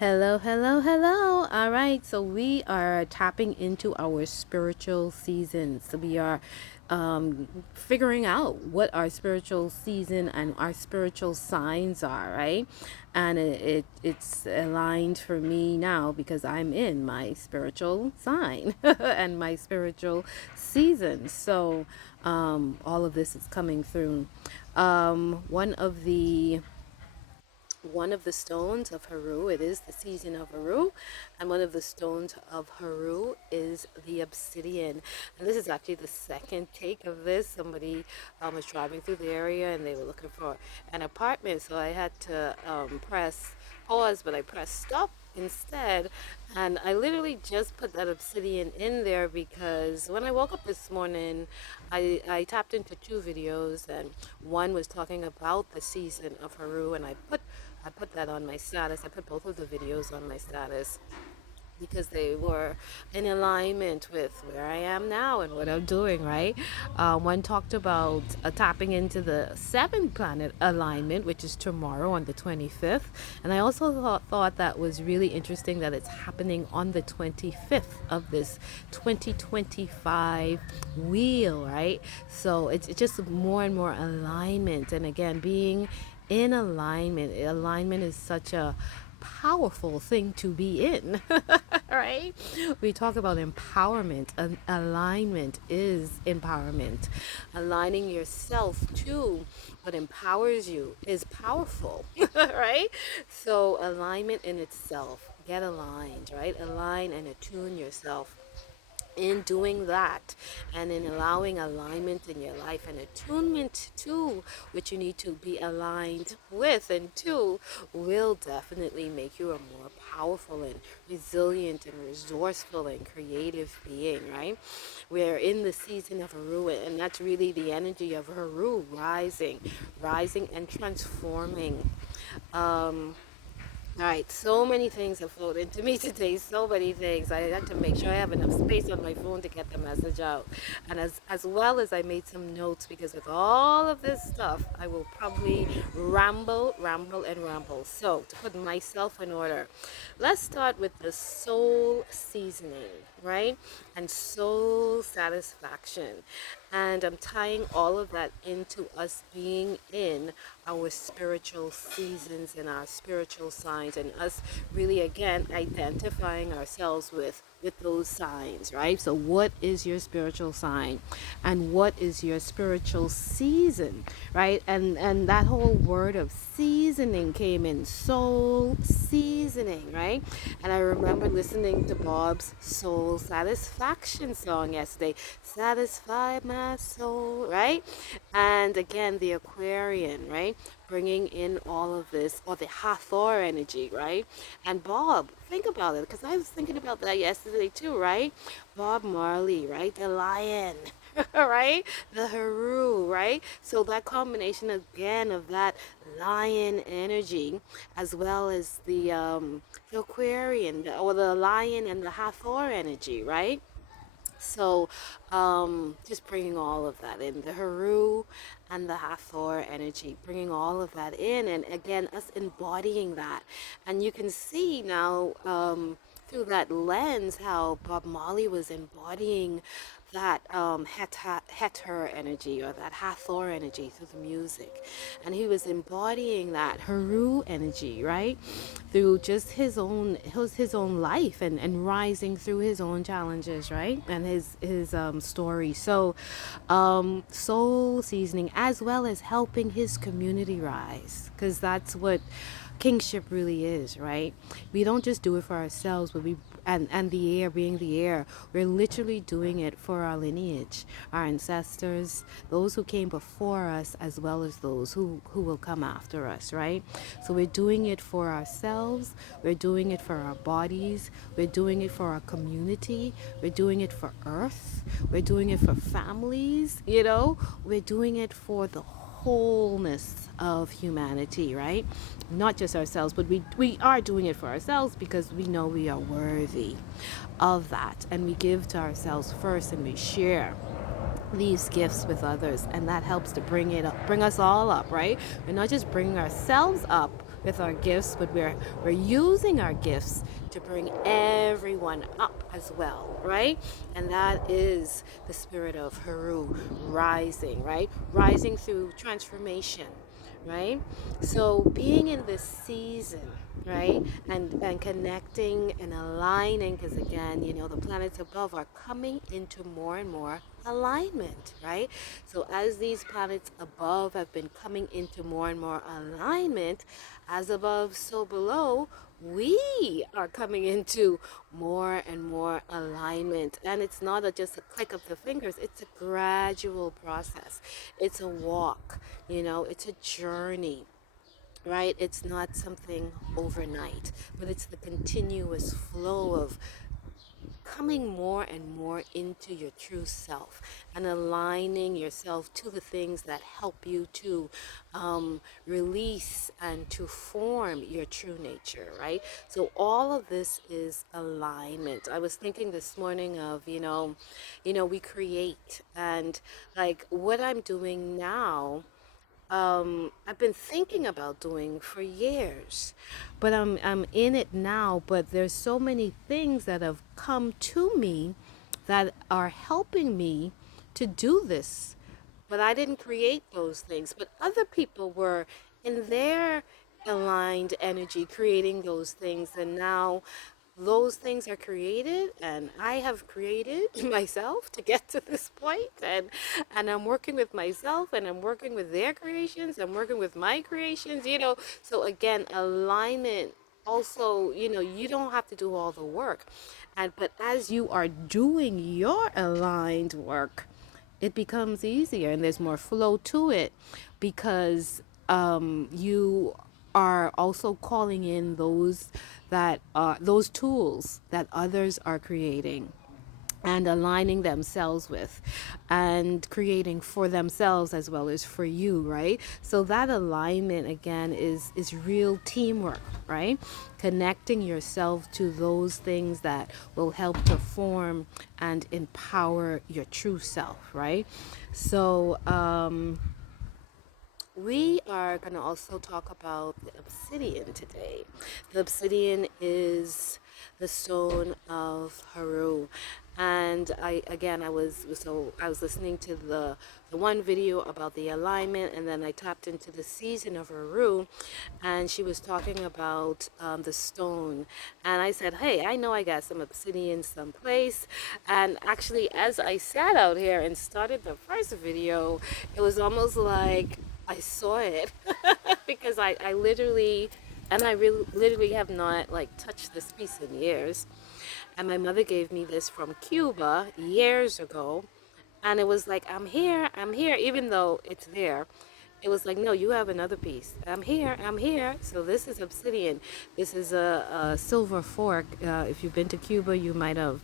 Hello, hello, hello. All right, so we are tapping into our spiritual seasons. So we are figuring out what our spiritual season and our spiritual signs are, right? And it's aligned for me now because I'm in my spiritual sign and my spiritual season. So all of this is coming through. One of the stones of Heru, it is the season of Heru, and one of the stones of Heru is the obsidian. And this is actually the second take of this. Somebody was driving through the area and they were looking for an apartment, so I had to press pause, but I pressed stop instead. And I literally just put that obsidian in there because when I woke up this morning, I tapped into two videos, and one was talking about the season of Heru, and I put that on my status. I put both of the videos on my status because they were in alignment with where I am now and what I'm doing, right? One talked about tapping into the seventh planet alignment, which is tomorrow on the 25th. And I also thought that was really interesting that it's happening on the 25th of this 2025 wheel, right? So it's just more and more alignment. And again, being in alignment. Alignment is such a powerful thing to be in, right? We talk about empowerment, and alignment is empowerment. Aligning yourself to what empowers you is powerful, right? So, alignment in itself, get aligned, right? Align and attune yourself in doing that and in allowing alignment in your life and attunement to what you need to be aligned with and to will definitely make you a more powerful and resilient and resourceful and creative being, right? We're in the season of Heru, and that's really the energy of Heru rising and transforming. All right, so many things have flowed into me today. So many things. I had to make sure I have enough space on my phone to get the message out, and as well as I made some notes because with all of this stuff, I will probably ramble, and ramble. So to put myself in order, let's start with the soul seasoning, right? And soul satisfaction. And I'm tying all of that into us being in our spiritual seasons and our spiritual signs, and us really again identifying ourselves with those signs, right? So what is your spiritual sign and what is your spiritual season, right? And that whole word of seasoning came in, soul seasoning, right? And I remember listening to Bob's soul satisfaction song yesterday, satisfy my soul, right? And again, the Aquarian, right? Bringing in all of this, or the Hathor energy, right? And Bob, think about it, because I was thinking about that yesterday too, right? Bob Marley, right? The lion, right? The Heru, right? So that combination again of that lion energy, as well as the Aquarian, or the lion and the Hathor energy, right? So, just bringing all of that in, the Heru and the Hathor energy, bringing all of that in, and again, us embodying that. And you can see now, through that lens, how Bob Marley was embodying that Heter energy, or that Hathor energy through the music. And he was embodying that Heru energy, right? Through just his own life, and rising through his own challenges, right? And his story. So soul seasoning, as well as helping his community rise, because that's what kingship really is, right? We don't just do it for ourselves, but and the air being the air, we're literally doing it for our lineage, our ancestors, those who came before us, as well as those who will come after us, right? So we're doing it for ourselves, we're doing it for our bodies, we're doing it for our community, we're doing it for earth, we're doing it for families, we're doing it for the wholeness of humanity, right? Not just ourselves, but we are doing it for ourselves because we know we are worthy of that, and we give to ourselves first, and we share these gifts with others, and that helps to bring us all up, right? We're not just bringing ourselves up, with our gifts, but we're using our gifts to bring everyone up as well, right? And that is the spirit of Heru, rising, right? Rising through transformation, right? So being in this season, right, and connecting and aligning, because again, the planets above are coming into more and more alignment, right? So as these planets above have been coming into more and more alignment, as above so below, we are coming into more and more alignment. And it's not just a click of the fingers, it's a gradual process. It's a walk, it's a journey, right? It's not something overnight, but it's the continuous flow of coming more and more into your true self and aligning yourself to the things that help you to release and to form your true nature, right? So all of this is alignment. I was thinking this morning of, we create, and like what I'm doing now, I've been thinking about doing for years, but I'm in it now. But there's so many things that have come to me that are helping me to do this. But I didn't create those things. But other people were in their aligned energy creating those things, and now those things are created, and I have created myself to get to this point, and I'm working with myself, and I'm working with their creations, I'm working with my creations, so again, alignment also, you don't have to do all the work, but as you are doing your aligned work, it becomes easier and there's more flow to it, because you are also calling in those tools that others are creating and aligning themselves with and creating for themselves as well as for you, right? So that alignment again is real teamwork, right? Connecting yourself to those things that will help to form and empower your true self, right? So we are going to also talk about the obsidian today. The obsidian is the stone of Heru. And I was listening to the one video about the alignment, and then I tapped into the season of Heru, and she was talking about the stone. And I said, hey, I know I got some obsidian someplace. And actually, as I sat out here and started the first video, it was almost like I saw it because I literally, and I really literally have not like touched this piece in years. And my mother gave me this from Cuba years ago. And it was like, I'm here, even though it's there. It was like, no, you have another piece. I'm here. So this is obsidian. This is a silver fork. If you've been to Cuba, you might have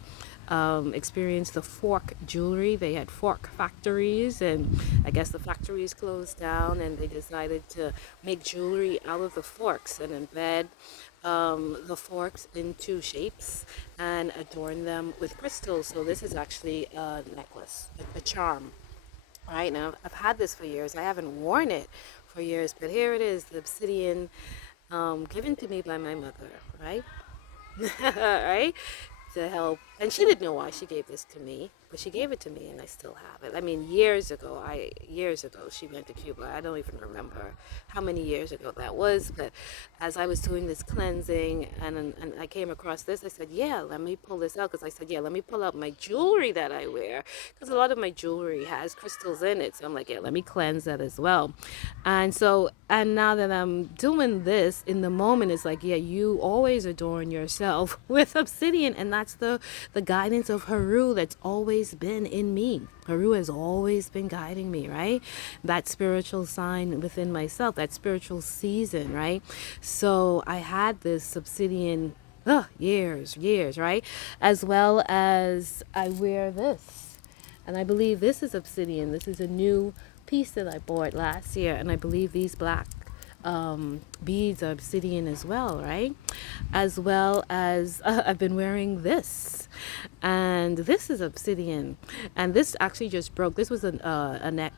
experienced the fork jewelry. They had fork factories, and I guess the factories closed down, and they decided to make jewelry out of the forks and embed the forks into shapes and adorn them with crystals. So this is actually a necklace, a charm. Right now, I've had this for years. I haven't worn it for years, but here it is, the obsidian, given to me by my mother, right? Right? To help. And she didn't know why she gave this to me, but she gave it to me and I still have it. I mean, years ago she went to Cuba. I don't even remember how many years ago that was, but as I was doing this cleansing and I came across this, I said, yeah, let me pull this out, because I said, yeah, let me pull out my jewelry that I wear, because a lot of my jewelry has crystals in it. So I'm like, yeah, let me cleanse that as well. And now that I'm doing this in the moment, it's like, yeah, you always adorn yourself with obsidian, and that's the guidance of Heru that's always been in me. Heru has always been guiding me, right? That spiritual sign within myself, that spiritual season, right? So I had this obsidian years, right? As well as I wear this. And I believe this is obsidian. This is a new piece that I bought last year. And I believe these black beads are obsidian as well, right? As well as I've been wearing this, and this is obsidian, and this actually just broke. This was a neck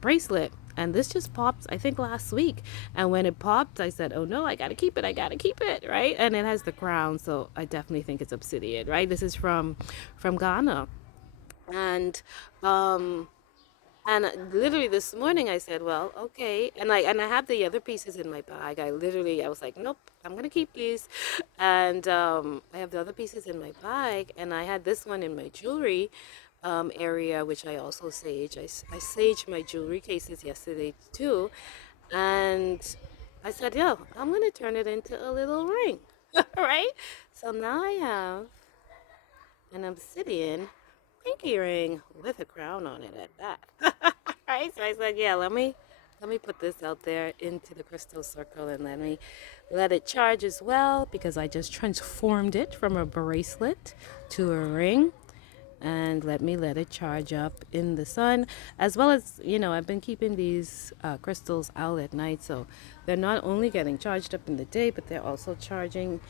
bracelet, and this just popped, I think, last week. And when it popped, I said, "Oh no, I gotta keep it! I gotta keep it!" Right? And it has the crown, so I definitely think it's obsidian, right? This is from Ghana, and um, literally this morning I said, well, okay. And I have the other pieces in my bag. I was like, nope, I'm gonna keep these. And I have the other pieces in my bag, and I had this one in my jewelry area, which I also sage. I saged my jewelry cases yesterday too. And I said, yo, I'm gonna turn it into a little ring. Right? So now I have an obsidian pinky ring with a crown on it at that. Right? So I said, yeah, let me put this out there into the crystal circle, and let it charge as well, because I just transformed it from a bracelet to a ring. And let it charge up in the sun, as well as, I've been keeping these crystals out at night, so they're not only getting charged up in the day, but they're also charging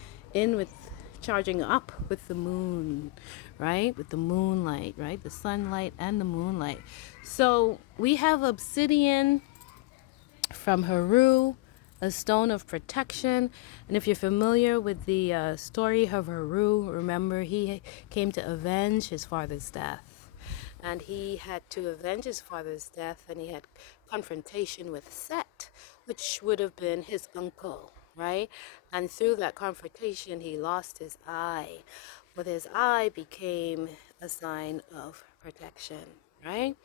up with the moon, right? With the moonlight, right? The sunlight and the moonlight. So we have obsidian from Heru, a stone of protection. And if you're familiar with the story of Heru, remember he came to avenge his father's death. And he had to avenge his father's death, and he had confrontation with Set, which would have been his uncle, right? And through that confrontation, he lost his eye. But his eye became a sign of protection, right?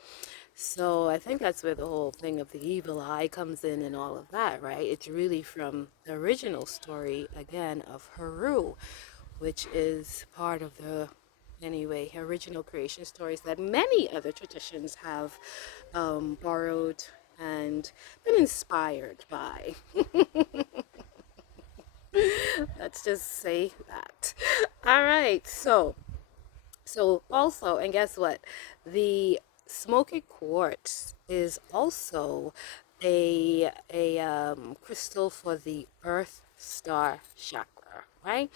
So I think that's where the whole thing of the evil eye comes in and all of that, right? It's really from the original story, again, of Heru, which is part of the, anyway, original creation stories that many other traditions have borrowed and been inspired by. Let's just say that. All right, so also, and guess what? The smoky quartz is also a crystal for the Earth Star chakra, right?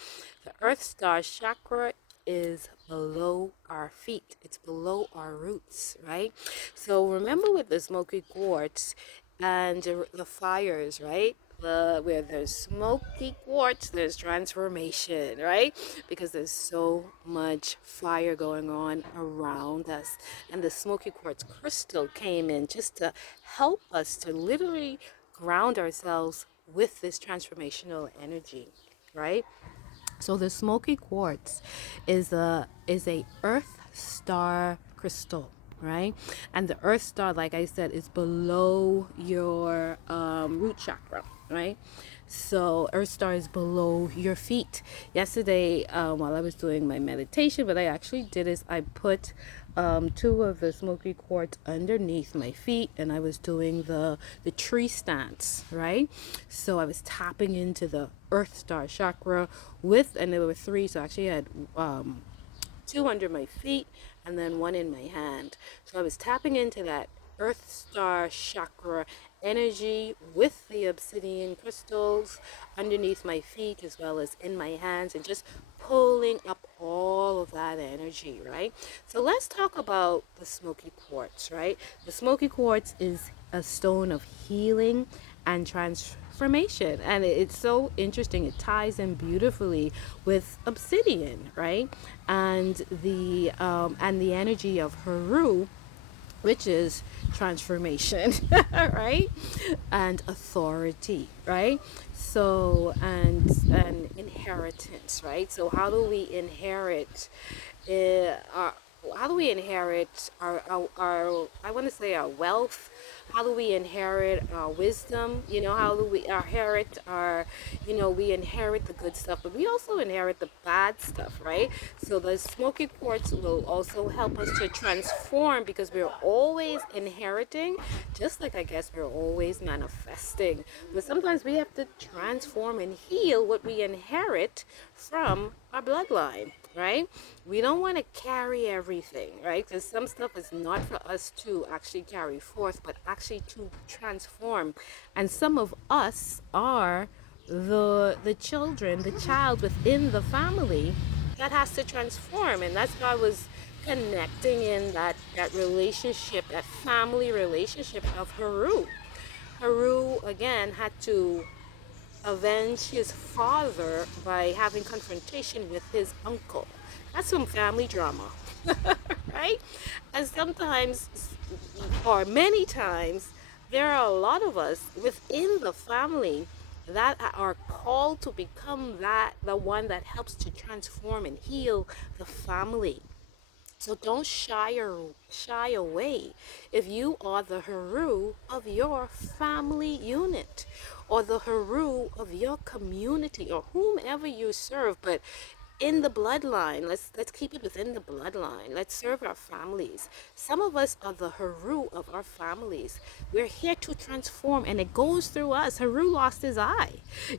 The Earth Star chakra is below our feet. It's below our roots, right? So remember with the smoky quartz and the fires, right? Where there's smoky quartz, there's transformation, right? Because there's so much fire going on around us. And the smoky quartz crystal came in just to help us to literally ground ourselves with this transformational energy, right? So the smoky quartz is a earth star crystal, right? And the earth star, like I said, is below your root chakra, right? So earth star is below your feet. Yesterday, while I was doing my meditation, what I actually did is I put two of the smoky quartz underneath my feet, and I was doing the tree stance, right? So I was tapping into the earth star chakra and there were three, so I actually had two under my feet and then one in my hand. So I was tapping into that earth star chakra energy with the obsidian crystals underneath my feet as well as in my hands, and just pulling up all of that energy, right? So let's talk about the smoky quartz, right? The smoky quartz is a stone of healing and transformation, and it's so interesting. It ties in beautifully with obsidian, right? And the energy of Heru, which is transformation, right? And authority, right? So, and inheritance, right? So how do we inherit our I want to say our wealth? How do we inherit our wisdom? How do we inherit we inherit the good stuff, but we also inherit the bad stuff, right? So the smoky quartz will also help us to transform, because we're always inheriting, just like I guess we're always manifesting. But sometimes we have to transform and heal what we inherit from our bloodline, right? We don't want to carry everything, right? Because some stuff is not for us to actually carry forth, but actually to transform. And some of us are the children, the child within the family that has to transform. And that's why I was connecting in that relationship, that family relationship of Heru. Heru again had to avenge his father by having confrontation with his uncle. That's some family drama, right? And sometimes, or many times, there are a lot of us within the family that are called to become the one that helps to transform and heal the family. So don't shy away if you are the Heru of your family unit or the Heru of your community or whomever you serve. But in the bloodline, let's keep it within the bloodline. Let's serve our families. Some of us are the Heru of our families. We're here to transform, and it goes through us. Heru lost his eye.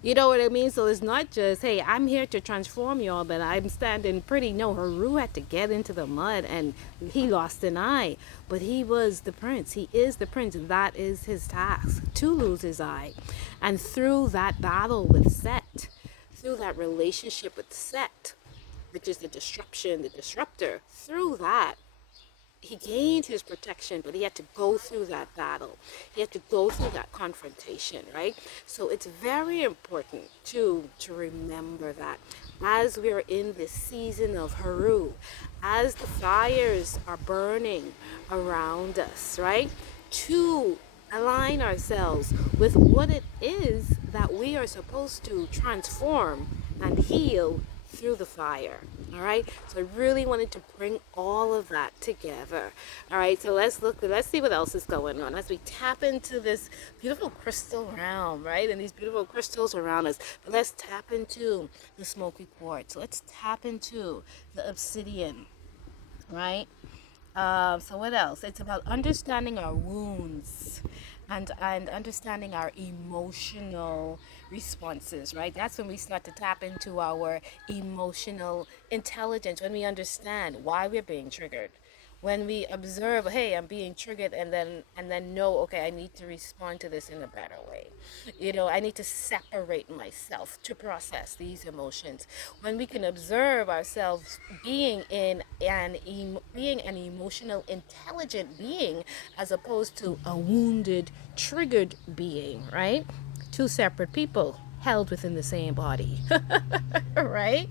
You know what I mean? So it's not just, hey, I'm here to transform y'all, but I'm standing pretty. No, Heru had to get into the mud, and he lost an eye. But he was the prince. He is the prince. That is his task, to lose his eye. And through that battle with Set, through that relationship with Set, which is the disruptor, through that, he gained his protection, but he had to go through that battle. He had to go through that confrontation, right? So it's very important to remember that as we are in this season of Heru, as the fires are burning around us, right? To align ourselves with what it is that we are supposed to transform and heal through the fire. All right, so I really wanted to bring all of that together. All right, so let's see what else is going on as we tap into this beautiful crystal realm, right? And these beautiful crystals around us. But let's tap into the smoky quartz. Let's tap into the obsidian, right? So what else? It's about understanding our wounds and understanding our emotional responses, right? That's when we start to tap into our emotional intelligence, when we understand why we're being triggered. When we observe, hey, I'm being triggered, and then know, okay, I need to respond to this in a better way. You know, I need to separate myself to process these emotions. When we can observe ourselves being being an emotional intelligent being as opposed to a wounded triggered being, right? Two separate people held within the same body. Right?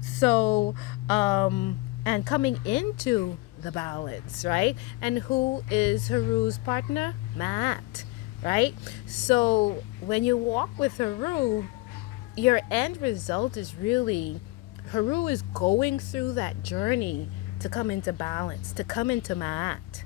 So and coming into the balance, right? And who is Heru's partner? Matt, right? So when you walk with Heru, your end result is really Heru is going through that journey to come into balance, to come into Maat.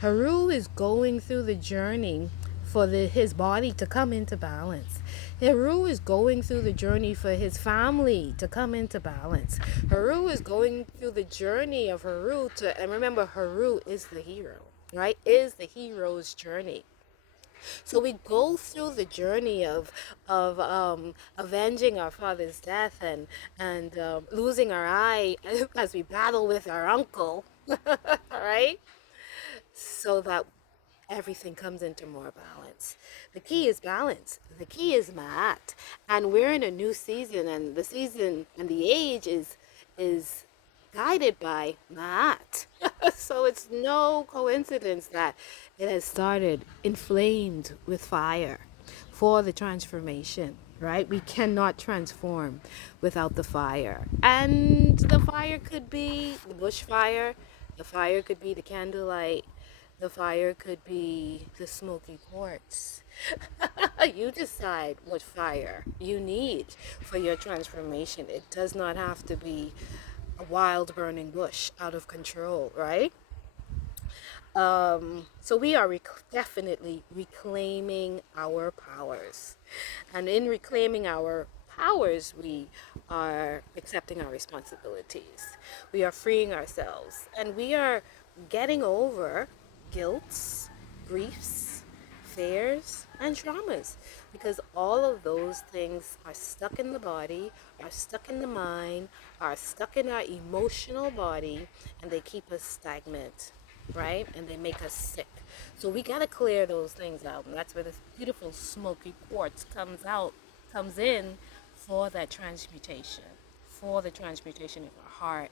Heru is going through the journey for his body to come into balance. Heru is going through the journey for his family to come into balance. Heru is going through the journey of Heru and remember, Heru is the hero, right? Is the hero's journey. So we go through the journey of avenging our father's death and losing our eye as we battle with our uncle, right? So that everything comes into more balance. The key is balance. The key is Ma'at. And we're in a new season, and the season and the age is guided by Ma'at. So it's no coincidence that it has started inflamed with fire for the transformation, right? We cannot transform without the fire. And the fire could be the bushfire, the fire could be the candlelight, the fire could be the smoky quartz. You decide what fire you need for your transformation. It does not have to be a wild burning bush out of control, right? So we are definitely reclaiming our powers. And in reclaiming our powers, we are accepting our responsibilities. We are freeing ourselves. And we are getting over guilts, griefs, fears, and traumas. Because all of those things are stuck in the body, are stuck in the mind, are stuck in our emotional body, and they keep us stagnant. right? And they make us sick. So we got to clear those things out. And that's where this beautiful smoky quartz comes in for that transmutation, for the transmutation of our heart,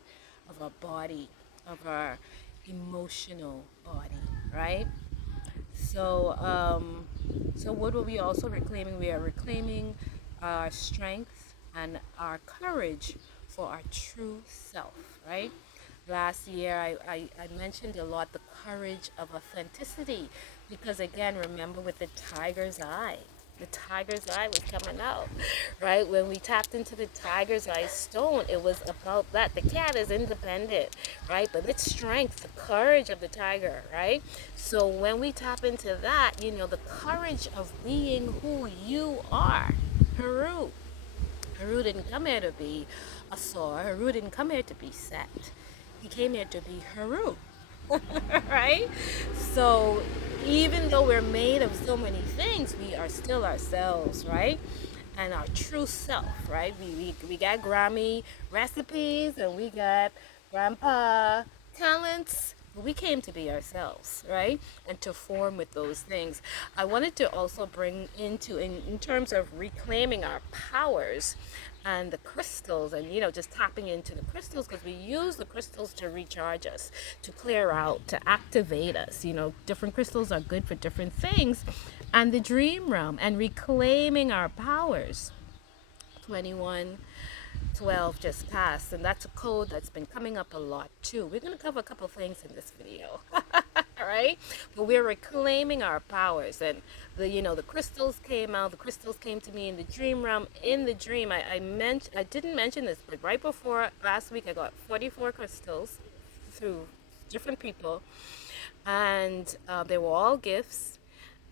of our body, of our emotional body, right? So, so what were we also reclaiming? We are reclaiming our strength and our courage for our true self, right? Last year, I mentioned a lot the courage of authenticity because, again, remember with the tiger's eye. The tiger's eye was coming out, right? When we tapped into the tiger's eye stone, it was about that. The cat is independent, right? But its strength, the courage of the tiger, right? So when we tap into that, you know, the courage of being who you are, Heru. Heru didn't come here to be a Asor. Heru didn't come here to be Set. He came here to be Heru. Right? So even though we're made of so many things, we are still ourselves, right? And our true self, right? We got Grammy recipes and we got grandpa talents. We came to be ourselves, right? And to form with those things. I wanted to also bring into, in terms of reclaiming our powers and the crystals and, you know, just tapping into the crystals because we use the crystals to recharge us, to clear out, to activate us. You know, different crystals are good for different things. And the dream realm and reclaiming our powers. 2112 just passed, and that's a code that's been coming up a lot too. We're going to cover a couple things in this video. All right, but we're reclaiming our powers, and the crystals came out. The crystals came to me in the dream realm. In the dream, I didn't mention this, but right before last week I got 44 crystals through different people, and they were all gifts,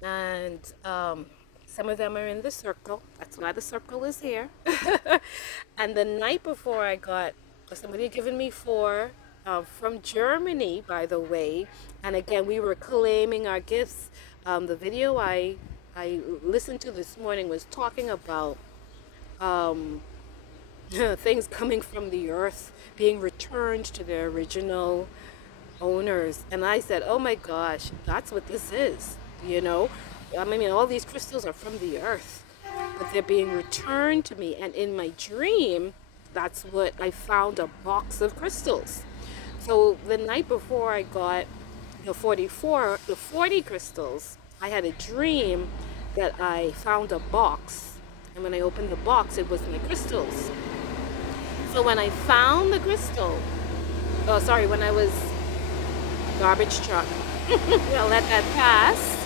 and some of them are in the circle. That's why the circle is here. And the night before, I got somebody had given me 4 from Germany, by the way. And again, we were claiming our gifts. The video I listened to this morning was talking about things coming from the earth being returned to their original owners. And I said, oh my gosh, that's what this is, you know? I mean, all these crystals are from the earth, but they're being returned to me. And in my dream, that's what I found, a box of crystals. So the night before I got the 40 crystals, I had a dream that I found a box. And when I opened the box, it was my crystals. So when I found the crystal, when I was garbage truck, I'll let that pass.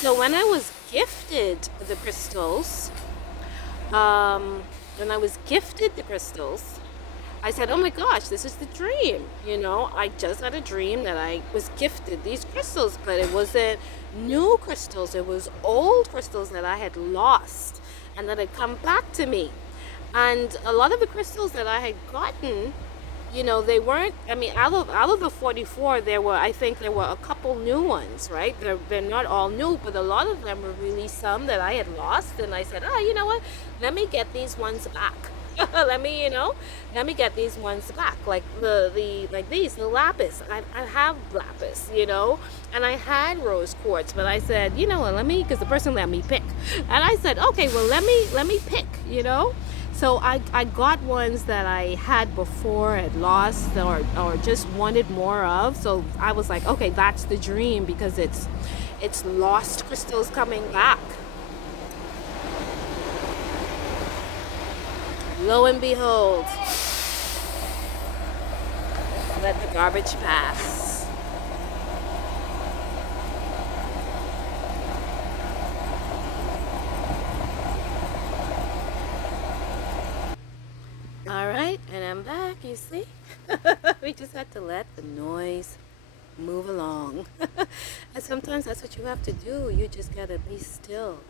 So when I was gifted the crystals, I said, oh my gosh, this is the dream. You know, I just had a dream that I was gifted these crystals, but it wasn't new crystals. It was old crystals that I had lost and that had come back to me. And a lot of the crystals that I had gotten, you know, they weren't, I mean, out of the 44, I think there were a couple new ones, right? They're not all new, but a lot of them were really some that I had lost. And I said, you know what? Let me get these ones back. let me get these ones back. Like the lapis. I have lapis, you know, and I had rose quartz, but I said, you know what, because the person let me pick. And I said, okay, well, let me pick, you know. So I got ones that I had before, had lost, or just wanted more of. So I was like, okay, that's the dream, because it's lost crystals coming back. Lo and behold, let the garbage pass. All right, and I'm back, you see? We just had to let the noise move along. And sometimes that's what you have to do. You just gotta be still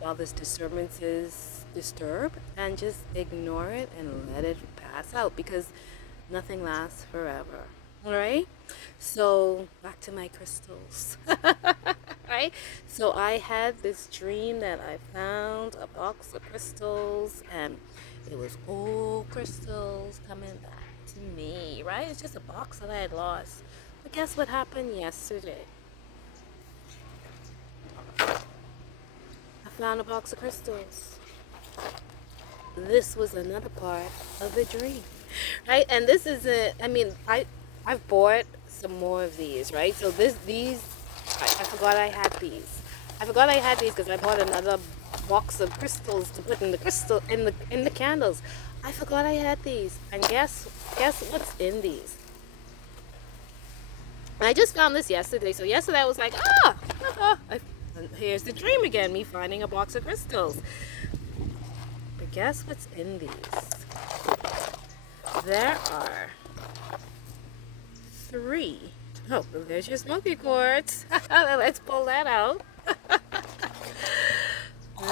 while this disturbance is disturbed, and just ignore it and let it pass out, because nothing lasts forever. All right? So back to my crystals. Right? So I had this dream that I found a box of crystals, and It was old crystals coming back to me, right? It's just a box that I had lost. But guess what happened yesterday? I found a box of crystals. This was another part of the dream, right? And this isn't, I mean, I've bought some more of these, right? So I forgot I had these. I forgot I had these because I bought another box of crystals to put in the candles. I forgot I had these. And guess what's in these? And I just found this yesterday. So yesterday I was like, here's the dream again, me finding a box of crystals. But guess what's in these? There are 3. Oh, there's your smoky quartz. Let's pull that out.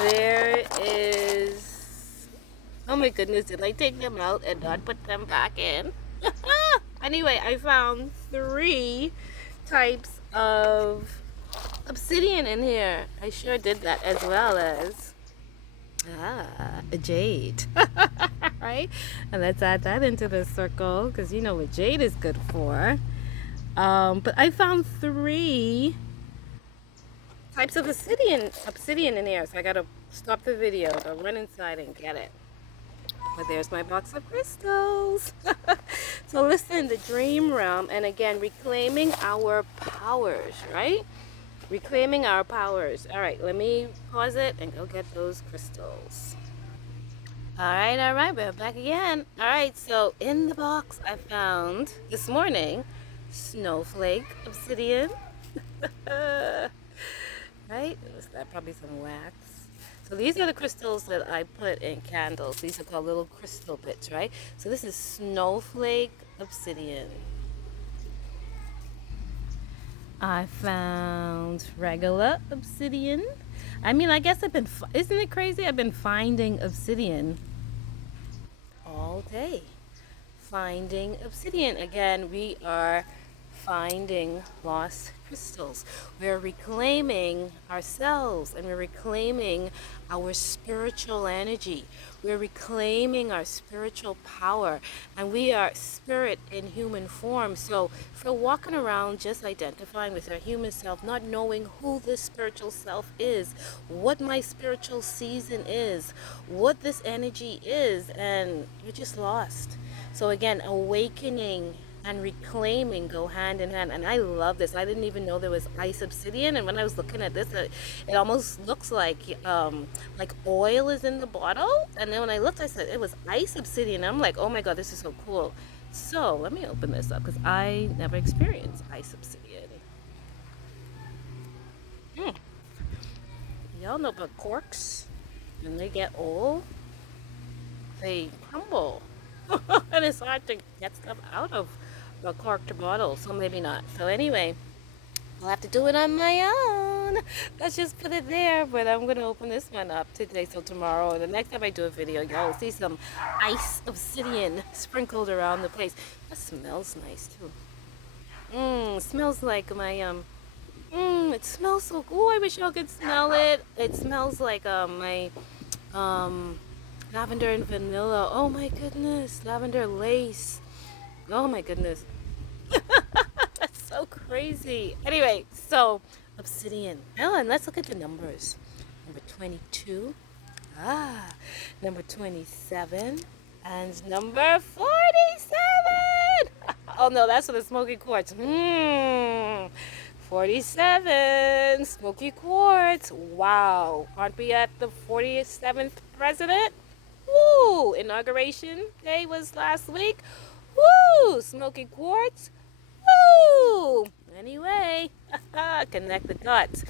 There is... Oh my goodness, did I take them out and not put them back in? Anyway, I found 3 types of obsidian in here. I sure did that, as well as a jade. Right? And let's add that into the circle, because you know what jade is good for. But I found 3 types of obsidian in here, so I gotta stop the video, go run inside and get it. But there's my box of crystals. So listen, the dream realm, and again, reclaiming our powers, right? Reclaiming our powers. All right, let me pause it and go get those crystals. All right, we're back again. All right, so in the box I found this morning snowflake obsidian. Right? Was that probably some wax? So these are the crystals that I put in candles. These are called little crystal bits, right? So this is snowflake obsidian. I found regular obsidian. I mean, I guess isn't it crazy? I've been finding obsidian all day. Finding obsidian. Again, we are finding lost crystals. We're reclaiming ourselves, and we're reclaiming our spiritual energy. We're reclaiming our spiritual power, and we are spirit in human form. So if we're walking around just identifying with our human self, not knowing who this spiritual self is, what my spiritual season is, what this energy is, and we're just lost. So again, awakening and reclaiming go hand in hand, and I love this. I didn't even know there was ice obsidian, and when I was looking at this, it almost looks like oil is in the bottle. And then when I looked, I said it was ice obsidian. I'm like, oh my god, this is so cool. So let me open this up because I never experienced ice obsidian. Y'all know about corks? When they get old, they crumble. And it's hard to get stuff out of a corked bottle, so maybe not. So anyway, I'll have to do it on my own. Let's just put it there, but I'm going to open this one up today, so tomorrow or the next time I do a video, y'all will see some ice obsidian sprinkled around the place. That smells nice too. Smells like my it smells so cool. I wish y'all could smell it. It smells like my lavender and vanilla. Oh my goodness. Lavender lace. Oh my goodness. That's so crazy. Anyway, so obsidian. Oh, and let's look at the numbers. Number 22. Number 27. And number 47. Oh no, that's for the smoky quartz. 47. Smoky quartz. Wow. Aren't we at the 47th president? Woo! Inauguration day was last week. Woo! Smoky quartz. Woo! Anyway, connect the dots.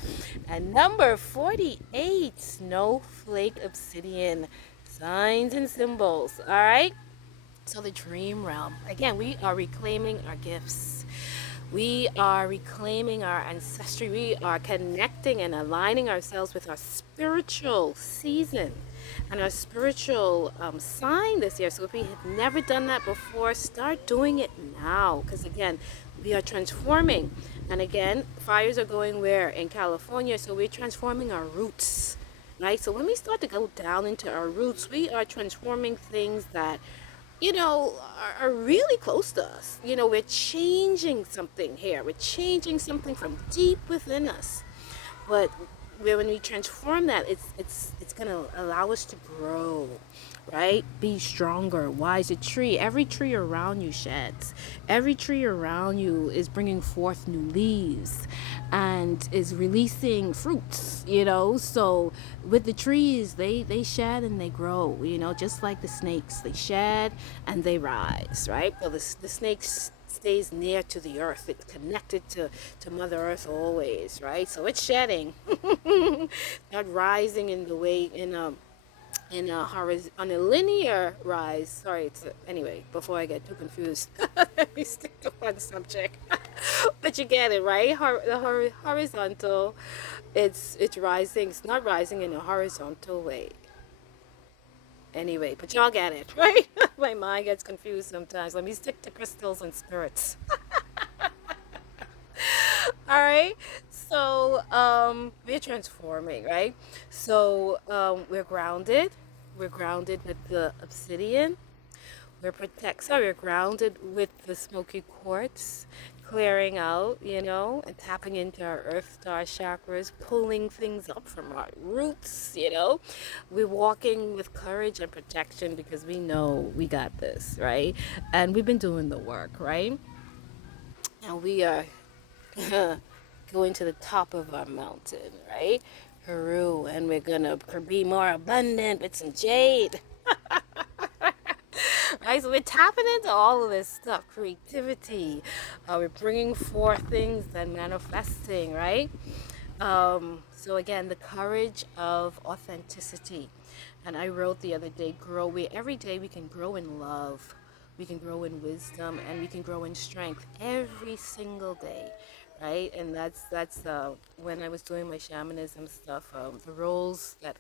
And number 48, snowflake obsidian. Signs and symbols. All right? So the dream realm. Again, we are reclaiming our gifts. We are reclaiming our ancestry. We are connecting and aligning ourselves with our spiritual season and our spiritual sign this year. So if we have never done that before, start doing it now. Because again, we are transforming. And again, fires are going where? In California. So we're transforming our roots. right? So when we start to go down into our roots, we are transforming things that, are really close to us. We're changing something here. We're changing something from deep within us. But when we transform that, it's gonna allow us to grow, right? Be stronger, wiser tree. Every tree around you sheds. Every tree around you is bringing forth new leaves, and is releasing fruits. So with the trees, they shed and they grow. Just like the snakes, they shed and they rise, right? So the snakes stays near to the earth. It's connected to Mother Earth always, right? So it's shedding, not rising in the way on a linear rise. Sorry, anyway. Before I get too confused, let me stick to one subject. But you get it, right? The horizontal, it's rising. It's not rising in a horizontal way. Anyway, but y'all get it, right? My mind gets confused sometimes. Let me stick to crystals and spirits. All right. So we're transforming, right? So we're grounded. We're grounded with the obsidian. We're grounded with the smoky quartz, clearing out, and tapping into our earth star chakras, pulling things up from our roots. We're walking with courage and protection because we know we got this, right? And we've been doing the work, right? And we are going to the top of our mountain, right? Heru, and we're gonna be more abundant with some jade. Right, so we're tapping into all of this stuff, creativity. We're bringing forth things and manifesting, right? So again, the courage of authenticity. And I wrote the other day, every day we can grow in love, we can grow in wisdom, and we can grow in strength every single day, right? And that's when I was doing my shamanism stuff, the roles that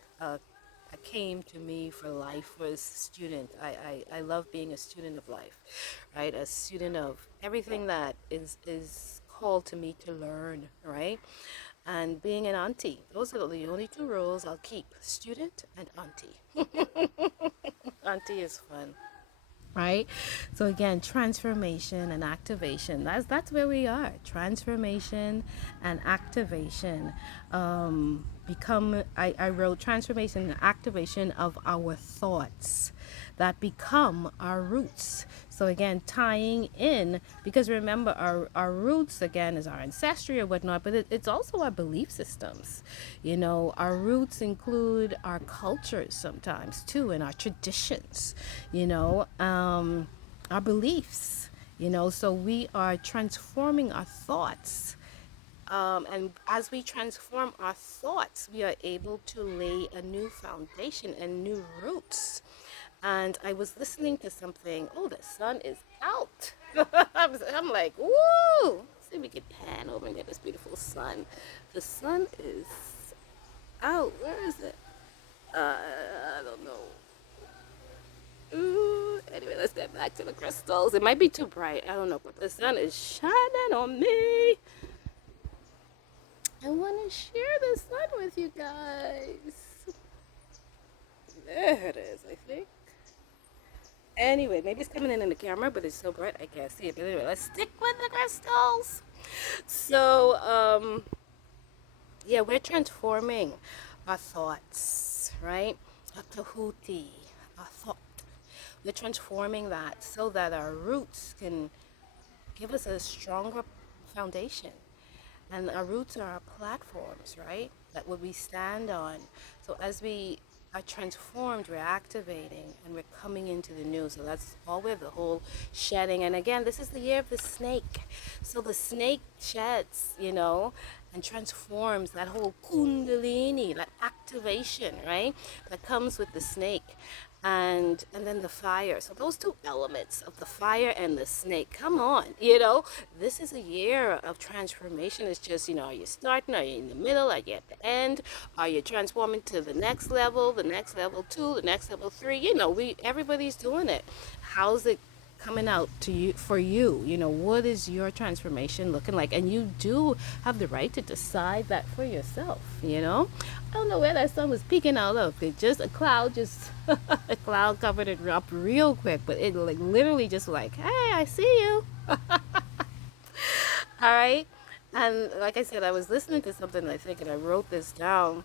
came to me for life was student. I love being a student of life, right? A student of everything that is called to me to learn, right? And being an auntie. Those are the only two roles I'll keep: student and auntie. Auntie is fun. Right. So again, transformation and activation, that's where we are. Transformation and activation. I wrote transformation and activation of our thoughts that become our roots. So again, tying in, because remember, our roots again is our ancestry or whatnot, but it's also our belief systems. Our roots include our cultures sometimes too, and our traditions, our beliefs, so we are transforming our thoughts. And as we transform our thoughts, we are able to lay a new foundation and new roots. And I was listening to something. Oh, the sun is out. I'm like, woo! Let's see if we can pan over and get this beautiful sun. The sun is out. Where is it? I don't know. Ooh. Anyway, let's get back to the crystals. It might be too bright. I don't know, but the sun is shining on me. I want to share the sun with you guys. There it is, I think. Anyway, maybe it's coming in the camera, but it's so bright I can't see it. But anyway, let's stick with the crystals. So, yeah, we're transforming our thoughts, right? Our tahuti, our thought. We're transforming that so that our roots can give us a stronger foundation. And our roots are our platforms, right? That what we stand on. So as we are transformed, we're activating, and we're coming into the new. So that's all with the whole shedding. And again, this is the year of the snake. So the snake sheds, and transforms, that whole kundalini, that activation, right? That comes with the snake. And then the fire. So those two elements of the fire and the snake, come on, this is a year of transformation. It's just, are you starting, are you in the middle, are you at the end, are you transforming to the next level 2, the next level 3? Everybody's doing it. How's it coming out to you for you. You know, what is your transformation looking like? And you do have the right to decide that for yourself, you know? I don't know where that sun was peeking out of. It just a cloud just a cloud covered it up real quick, but it like literally just like, hey, I see you. All right. And like I said, I was listening to something, I think, and I wrote this down.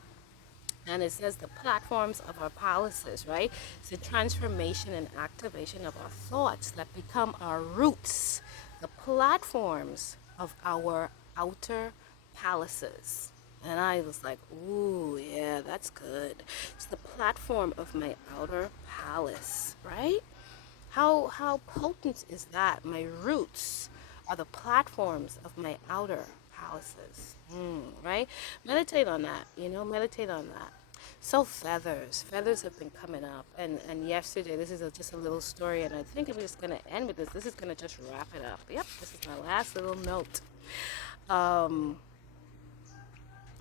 And it says the platforms of our palaces, right? It's the transformation and activation of our thoughts that become our roots, the platforms of our outer palaces. And I was like, ooh, yeah, that's good. It's the platform of my outer palace, right? How potent is that? My roots are the platforms of my outer palaces, right? Meditate on that, you know, meditate on that. So feathers have been coming up, and yesterday, this is just a little story, and I think I'm just gonna end with this. This is gonna just wrap it up. Yep, this is my last little note. Um,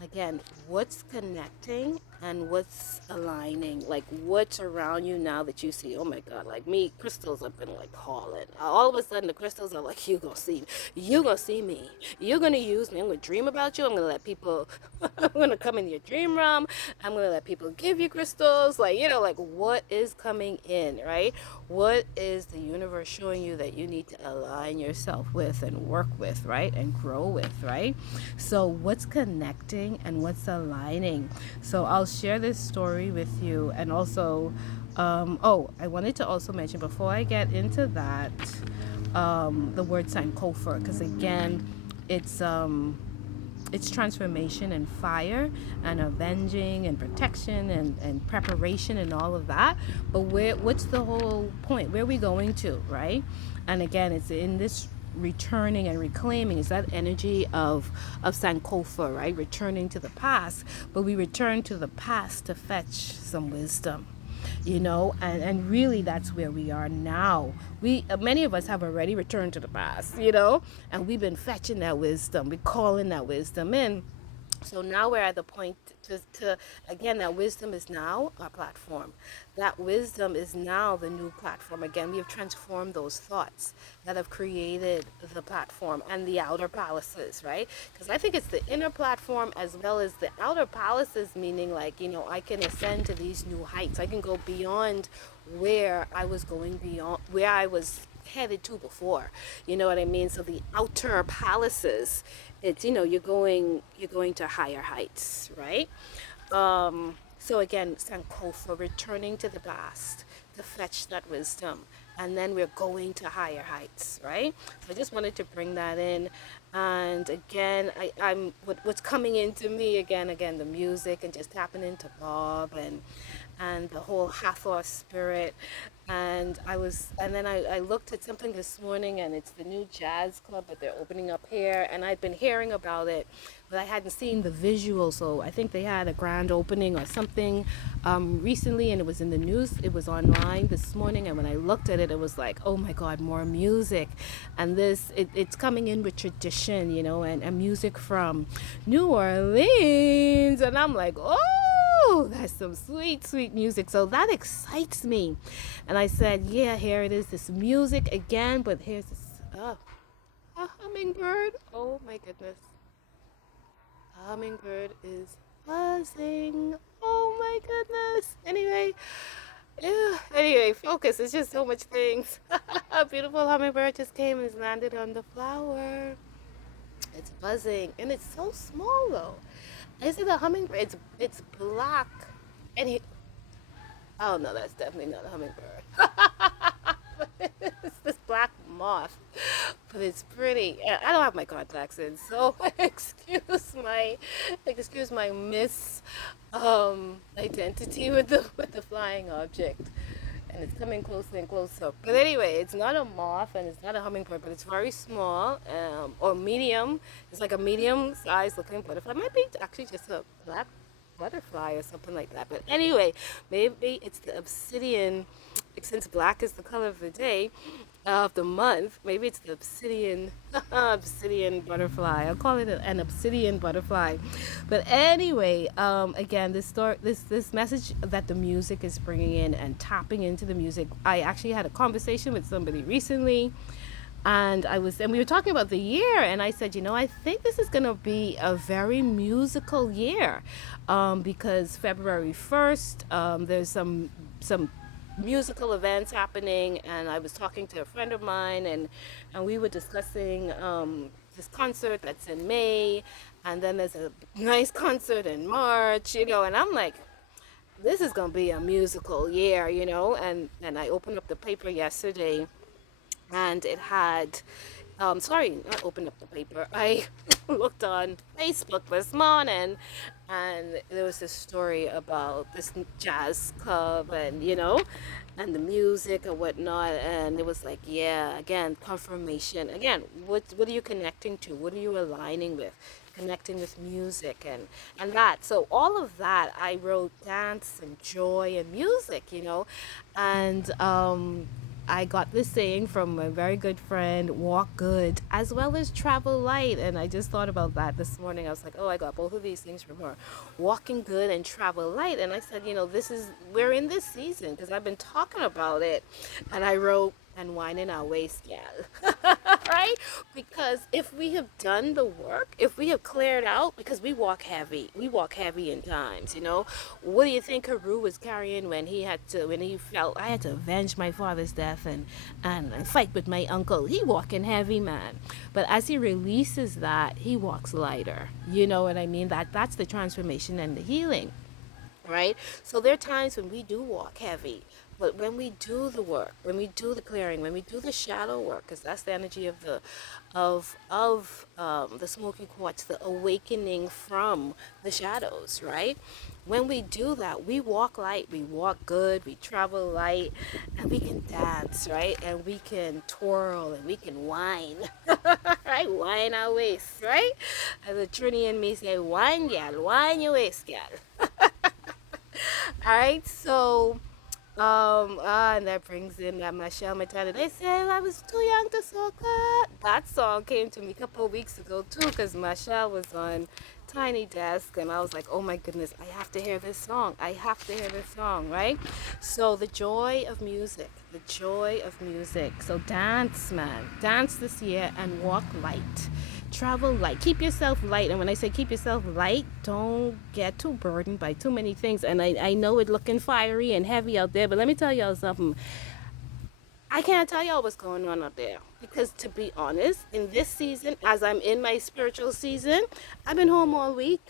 Again, what's connecting and what's aligning, like what's around you now that you see. Oh my god, like me, crystals have been like calling. All of a sudden the crystals are like, you gonna see me, you gonna see me, you're gonna use me, I'm gonna dream about you, I'm gonna let people I'm gonna come in your dream realm, I'm gonna let people give you crystals, like, you know, like what is coming in, right? What is the universe showing you that you need to align yourself with and work with, right? And grow with, right? So what's connecting and what's aligning? So I'll share this story with you. And also, I wanted to also mention before I get into that, the word Sankofa, because again, it's transformation and fire and avenging and protection and preparation and all of that. But what's the whole point? Where are we going to, right? And again, it's in this returning and reclaiming. Is that energy of Sankofa, right? Returning to the past. But we return to the past to fetch some wisdom, you know, and really that's where we are now. We many of us have already returned to the past, you know, and we've been fetching that wisdom, we're calling that wisdom in. So now we're at the point to again, that wisdom is now our platform. That wisdom is now the new platform. Again, we have transformed those thoughts that have created the platform and the outer palaces, right? Because I think it's the inner platform as well as the outer palaces, meaning like, you know, I can ascend to these new heights. I can go beyond where I was going, beyond where I was headed to before. You know what I mean? So the outer palaces, it's, you know, you're going to higher heights, right? So again, Sankofa, returning to the past to fetch that wisdom, and then we're going to higher heights, right? So I just wanted to bring that in. And again, I'm what's coming into me again, the music and just tapping into Bob and the whole Hathor spirit. And then I looked at something this morning, and it's the new jazz club that they're opening up here, and I'd been hearing about it, but I hadn't seen the visual. So I think they had a grand opening or something recently, and it was in the news, it was online this morning, and when I looked at it, it was like, oh my god, more music. And it's coming in with tradition, you know, and music from New Orleans, and I'm like, oh, that's some sweet, sweet music. So that excites me. And I said, yeah, here it is, this music again, but here's this, a hummingbird. Oh my goodness. A hummingbird is buzzing. Oh my goodness. Anyway, yeah, anyway, focus. It's just so much things. A beautiful hummingbird just came and landed on the flower. It's buzzing, and it's so small though. Is it a hummingbird? It's black, and oh no, that's definitely not a hummingbird. It's this black moth, but it's pretty. I don't have my contacts in, so excuse my miss identity with the flying object. And it's coming closer and closer. But anyway, it's not a moth and it's not a hummingbird, but it's very small, or medium. It's like a medium-sized looking butterfly. It might be actually just a black butterfly or something like that. But anyway, maybe it's the obsidian, since black is the color of the day. of the month. Maybe it's the obsidian obsidian butterfly. I'll call it an obsidian butterfly. But anyway, again, this message that the music is bringing in and tapping into the music. I actually had a conversation with somebody recently, and we were talking about the year, and I said, I think this is going to be a very musical year, because February 1st, there's some musical events happening, and I was talking to a friend of mine, and we were discussing this concert that's in May, and then there's a nice concert in March, and I'm like, this is going to be a musical year, and I opened up the paper yesterday, and it had, sorry, not opened up the paper. I looked on Facebook this morning, and there was this story about this jazz club, and the music and whatnot, and it was like, yeah, again, confirmation. Again, what are you connecting to? What are you aligning with? Connecting with music and that. So all of that, I wrote dance and joy and music, and I got this saying from a very good friend, walk good as well as travel light. And I just thought about that this morning. I was like, oh, I got both of these things from her, walking good and travel light. And I said, we're in this season because I've been talking about it. And I wrote, and wine in our waist, gal. Right? Because if we have done the work, if we have cleared out, because we walk heavy in times, What do you think Heru was carrying when he felt I had to avenge my father's death and fight with my uncle? He walking heavy, man. But as he releases that, he walks lighter. You know what I mean? That's the transformation and the healing. Right? So there are times when we do walk heavy, but when we do the work, when we do the clearing, when we do the shadow work, because that's the energy of the smoky quartz, the awakening from the shadows, right? When we do that, we walk light, we walk good, we travel light, and we can dance, right? And we can twirl and we can whine, right? Whine our waist, right? As the Trini and me say, whine, gal, whine your waist, gal. All right, so and that brings in that Michelle Matana. They said I was too young to soca. That song came to me a couple of weeks ago too, because Michelle was on Tiny Desk, and I was like, oh my goodness, I have to hear this song. I have to hear this song, right? So the joy of music, the joy of music. So dance, man, dance this year and walk light. Travel light. Keep yourself light. And when I say keep yourself light, don't get too burdened by too many things. And I know it looking fiery and heavy out there, but let me tell y'all something. I can't tell y'all what's going on out there. Because to be honest, in this season, as I'm in my spiritual season, I've been home all week.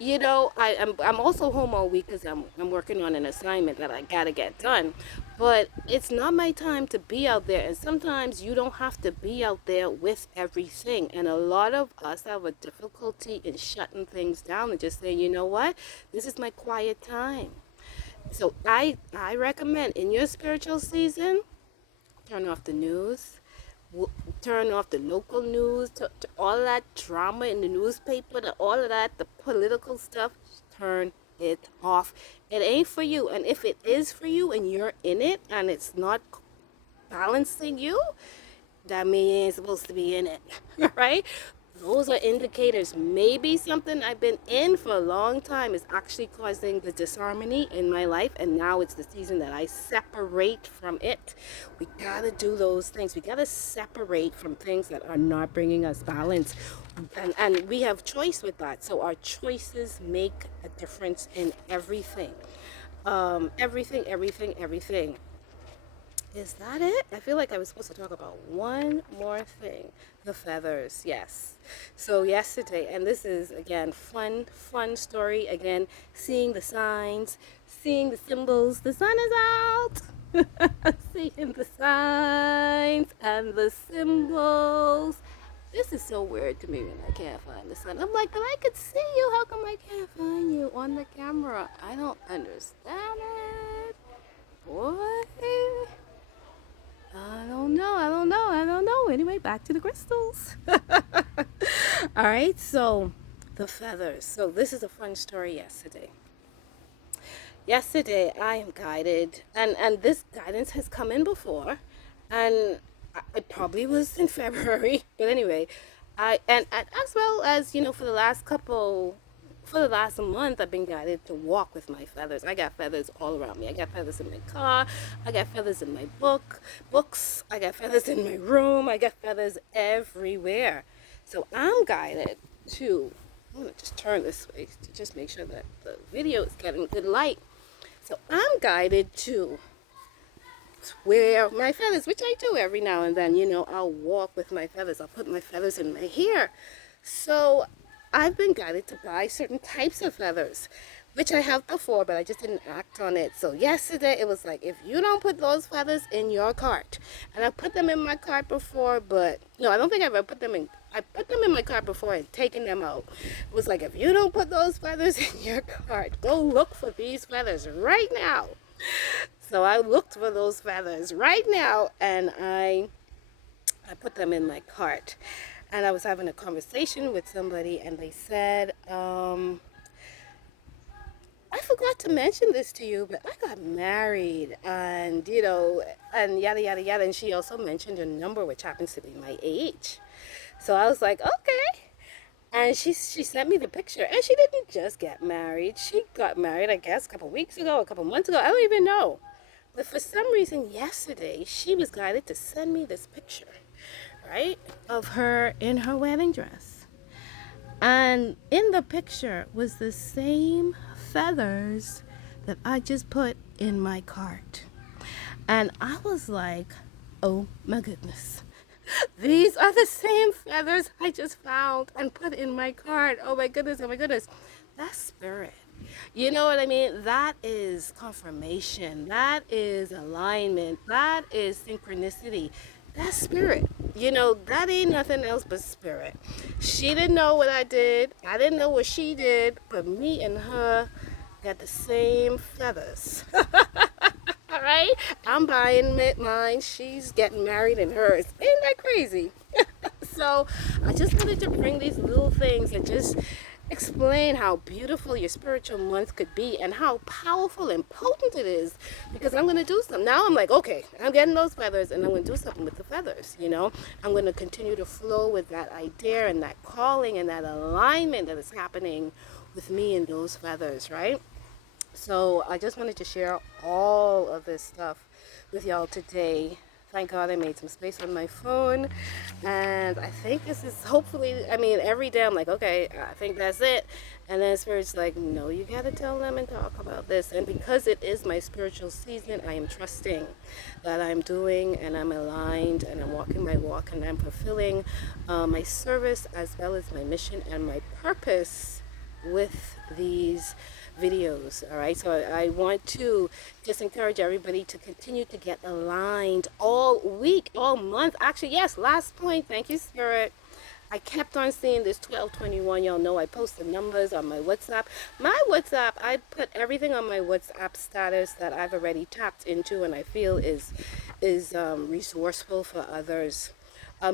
I'm also home all week because I'm working on an assignment that I gotta get done. But it's not my time to be out there, and sometimes you don't have to be out there with everything. And a lot of us have a difficulty in shutting things down and just saying, you know what, this is my quiet time. So I recommend in your spiritual season, turn off the news, turn off the local news, to all of that drama in the newspaper, all of that, the political stuff, turn it off. It ain't for you. And if it is for you and you're in it and it's not balancing you, that means you ain't supposed to be in it, right? Those are indicators. Maybe something I've been in for a long time is actually causing the disharmony in my life, and now it's the season that I separate from it. We gotta do those things. We gotta separate from things that are not bringing us balance, and we have choice with that. So our choices make a difference in everything. Everything. Is that it? I feel like I was supposed to talk about one more thing. The feathers, yes. So yesterday, and this is, again, fun story. Again, seeing the signs, seeing the symbols. The sun is out. Seeing the signs and the symbols. This is so weird to me when I can't find the sun. I'm like, but I could see you. How come I can't find you on the camera? I don't understand it. Boy. I don't know. Anyway, back to the crystals. All right, so the feathers. So this is a fun story yesterday. Yesterday, I am guided, and this guidance has come in before, and It probably was in February, but anyway, and as well as for for the last month, I've been guided to walk with my feathers. I got feathers all around me. I got feathers in my car. I got feathers in my books. I got feathers in my room. I got feathers everywhere. So I'm guided to. I'm gonna just turn this way to just make sure that the video is getting good light. So I'm guided to wear my feathers, which I do every now and then. I'll walk with my feathers. I'll put my feathers in my hair. So I've been guided to buy certain types of feathers, which I have before, but I just didn't act on it. So yesterday it was like, if you don't put those feathers in your cart, and I put them in my cart before, but no, I don't think I've ever put them in. I put them in my cart before and taken them out. It was like, if you don't put those feathers in your cart, go look for these feathers right now. So I looked for those feathers right now, and I put them in my cart. And I was having a conversation with somebody, and they said, I forgot to mention this to you, but I got married, and and yada yada yada. And she also mentioned a number, which happens to be my age. So I was like, okay. And she sent me the picture, and she didn't just get married. She got married, I guess, a couple weeks ago, a couple months ago. I don't even know. But for some reason, yesterday, she was guided to send me this picture, right, of her in her wedding dress. And in the picture was the same feathers that I just put in my cart. And I was like, oh my goodness. These are the same feathers I just found and put in my cart. Oh my goodness, oh my goodness. That's spirit. You know what I mean? That is confirmation. That is alignment. That is synchronicity. That's spirit. That ain't nothing else but spirit. She didn't know what I did. I didn't know what she did. But me and her got the same feathers. All right? I'm buying mine. She's getting married in hers. Ain't that crazy? So I just wanted to bring these little things and just explain how beautiful your spiritual month could be and how powerful and potent it is, because I'm going to do something. Now I'm like, okay, I'm getting those feathers, and I'm going to do something with the feathers. I'm going to continue to flow with that idea and that calling and that alignment that is happening with me and those feathers, right? So I just wanted to share all of this stuff with y'all today. Thank God I made some space on my phone. And I think this is hopefully, every day I'm like, okay, I think that's it. And then Spirit's like, no, you got to tell them and talk about this. And because it is my spiritual season, I am trusting that I'm doing and I'm aligned and I'm walking my walk and I'm fulfilling my service as well as my mission and my purpose with these videos. All right, so I want to just encourage everybody to continue to get aligned all week, all month. Actually, yes, last point. Thank you, Spirit. I kept on seeing this 1221. Y'all know I post the numbers on my WhatsApp. My WhatsApp, I put everything on my WhatsApp status that I've already tapped into and I feel is resourceful for others.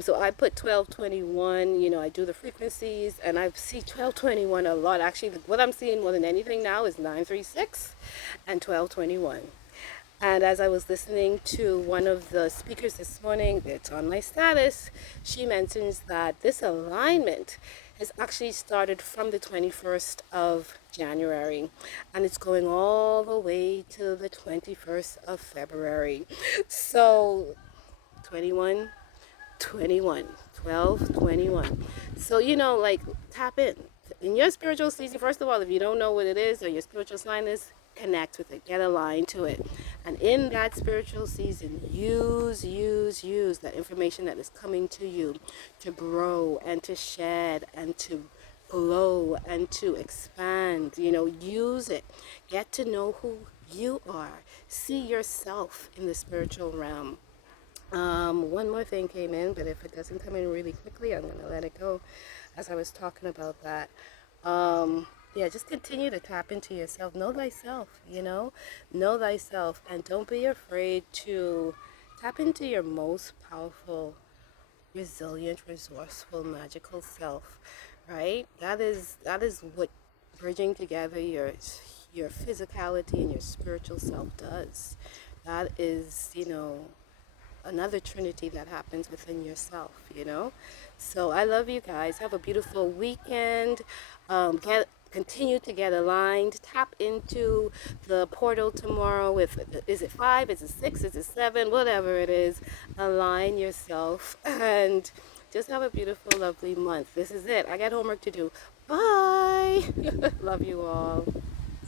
So I put 1221, I do the frequencies, and I see 1221 a lot. Actually, what I'm seeing more than anything now is 936 and 1221. And as I was listening to one of the speakers this morning, it's on my status, she mentions that this alignment has actually started from the 21st of January, and it's going all the way to the 21st of February. So 21, 21, 12, 21. So, tap in your spiritual season. First of all, if you don't know what it is or your spiritual sign is, connect with it, get aligned to it. And in that spiritual season, use that information that is coming to you to grow and to shed and to glow and to expand. Use it. Get to know who you are. See yourself in the spiritual realm. One more thing came in, but if it doesn't come in really quickly, I'm going to let it go as I was talking about that. Just continue to tap into yourself. Know thyself, know thyself, and don't be afraid to tap into your most powerful, resilient, resourceful, magical self, right? That is what bridging together your physicality and your spiritual self does. That is, another trinity that happens within yourself, you know. So I love you guys. Have a beautiful weekend. Continue to get aligned. Tap into the portal tomorrow with, is it 5, is it 6, is it 7, whatever it is. Align yourself and just have a beautiful, lovely month. This is it. I got homework to do. Bye. Love you all.